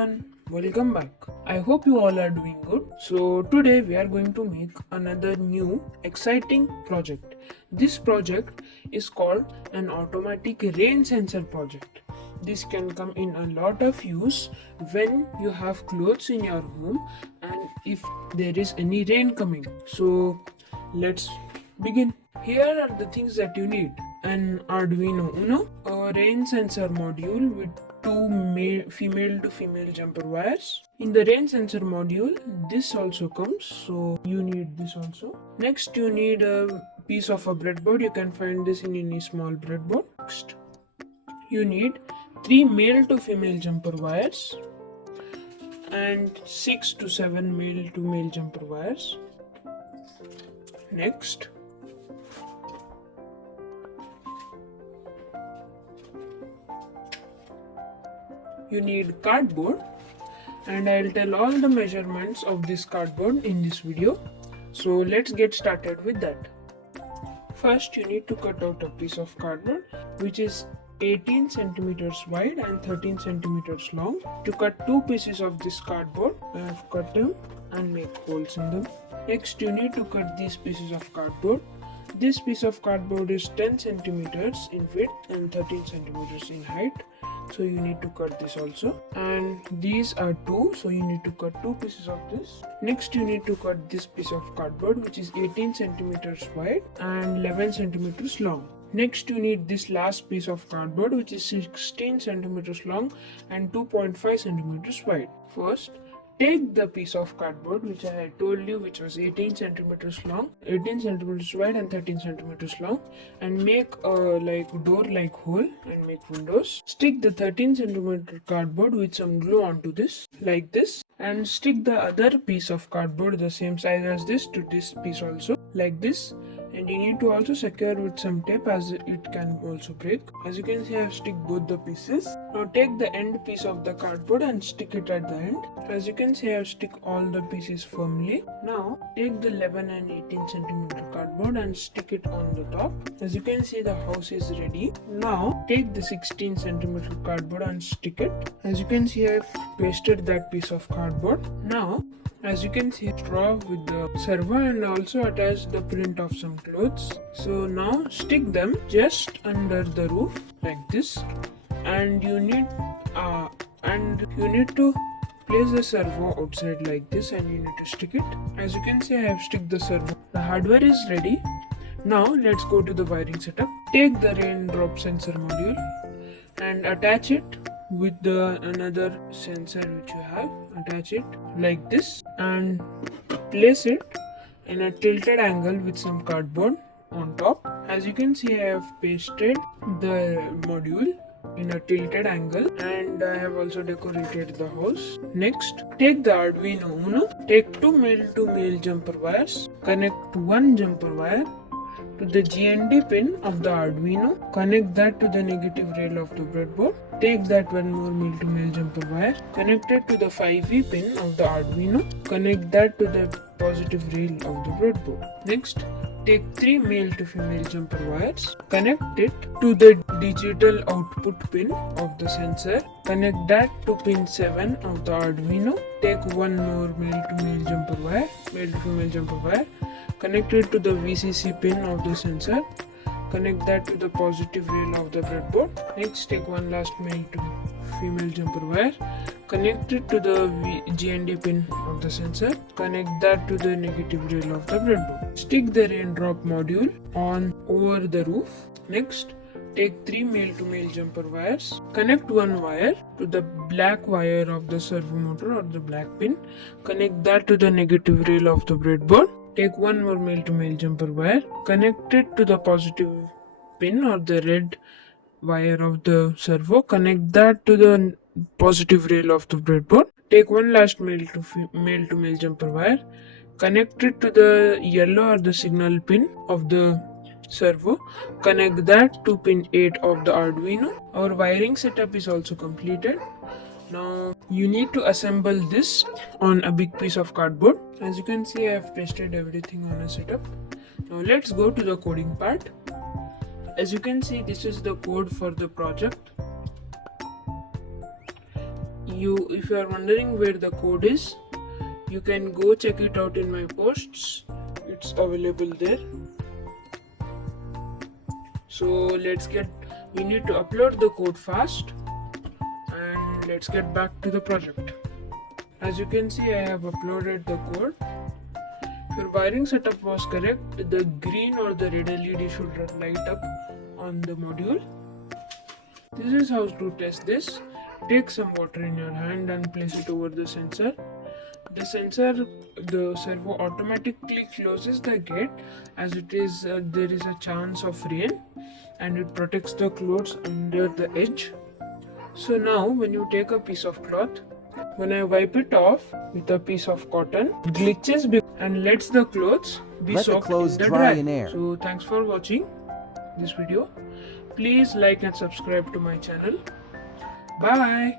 everyone, welcome back. I hope you all are doing good. So today we are going to make another new exciting project. This project is called an automatic rain sensor project. This can come in a lot of use when you have clothes in your home and if there is any rain coming. So let's begin. Here are the things that you need: an Arduino UNO, a rain sensor module with two female to female jumper wires. In the rain sensor module, this also comes, so you need this also. Next, you need a piece of a breadboard. You can find this in any small breadboard. Next, you need 3 male to female jumper wires and 6 to 7 male to male jumper wires. Next, you need cardboard, and I'll tell all the measurements of this cardboard in this video. So let's get started with that. First, you need to cut out a piece of cardboard which is 18 centimeters wide and 13 centimeters long. To cut two pieces of this cardboard, I have cut them and make holes in them. Next, you need to cut these pieces of cardboard. This piece of cardboard is 10 centimeters in width and 13 centimeters in height. So you need to cut this also, and these are 2, so you need to cut 2 pieces of this. Next, you need to cut this piece of cardboard which is 18 centimeters wide and 11 centimeters long. Next, you need this last piece of cardboard which is 16 centimeters long and 2.5 centimeters wide. First, take the piece of cardboard which I had told you, which was 18 centimeters long, 18 centimeters wide and 13 centimeters long, and make a door-like hole and make windows. Stick the 13 centimeter cardboard with some glue onto this, like this, and stick the other piece of cardboard the same size as this to this piece also, like this. And you need to also secure with some tape as it can also break. As you can see, I have stick both the pieces. Now take the end piece of the cardboard and stick it at the end. As you can see, I have stick all the pieces firmly. Now take the 11 and 18 centimeter cardboard and stick it on the top. As you can see, the house is ready. Now take the 16 centimeter cardboard and stick it. As you can see, I have pasted that piece of cardboard. Now, as you can see, draw with the servo and also attach the print of some clothes. So now stick them just under the roof like this, and you need to place the servo outside like this, and you need to stick it. As you can see, I have stick the servo. The hardware is ready. Now let's go to the wiring setup. Take the raindrop sensor module and attach it with another sensor which you have. Attach it like this and place it in a tilted angle with some cardboard on top. As you can see, I have pasted the module in a tilted angle, and I have also decorated the house. Next, take the Arduino UNO, take 2 male to male jumper wires, connect one jumper wire to the GND pin of the Arduino, connect that to the negative rail of the breadboard. Take that one more male to male jumper wire, connect it to the 5V pin of the Arduino, connect that to the positive rail of the breadboard. Next, take 3 male to female jumper wires, connect it to the digital output pin of the sensor, connect that to pin 7 of the Arduino. Take one more male to male jumper wire, male to female jumper wire, connect it to the VCC pin of the sensor, connect that to the positive rail of the breadboard. Next, take one last male to female jumper wire, connect it to the GND pin of the sensor, connect that to the negative rail of the breadboard. Stick the raindrop module on over the roof. Next, take 3 male to male jumper wires, connect one wire to the black wire of the servo motor or the black pin, connect that to the negative rail of the breadboard. Take one more male to male jumper wire, connect it to the positive pin or the red wire of the servo, connect that to the positive rail of the breadboard. Take one last male to male jumper wire, connect it to the yellow or the signal pin of the servo, connect that to pin 8 of the Arduino. Our wiring setup is also completed. Now you need to assemble this on a big piece of cardboard. As you can see, I have pasted everything on a setup. Now let's go to the coding part. As you can see, this is the code for the project. if you are wondering where the code is, you can go check it out in my posts. It's available there. So we need to upload the code fast, and let's get back to the project. As you can see, I have uploaded the code. If your wiring setup was correct, the green or the red LED should light up on the module. This is how to test this. Take some water in your hand and place it over the sensor. The servo automatically closes the gate, as there is a chance of rain, and it protects the clothes under the edge. So now when you take a piece of cloth, when I wipe it off with a piece of cotton, it glitches and lets the clothes be soaked in the dry. So thanks for watching this video. Please like and subscribe to my channel. Bye.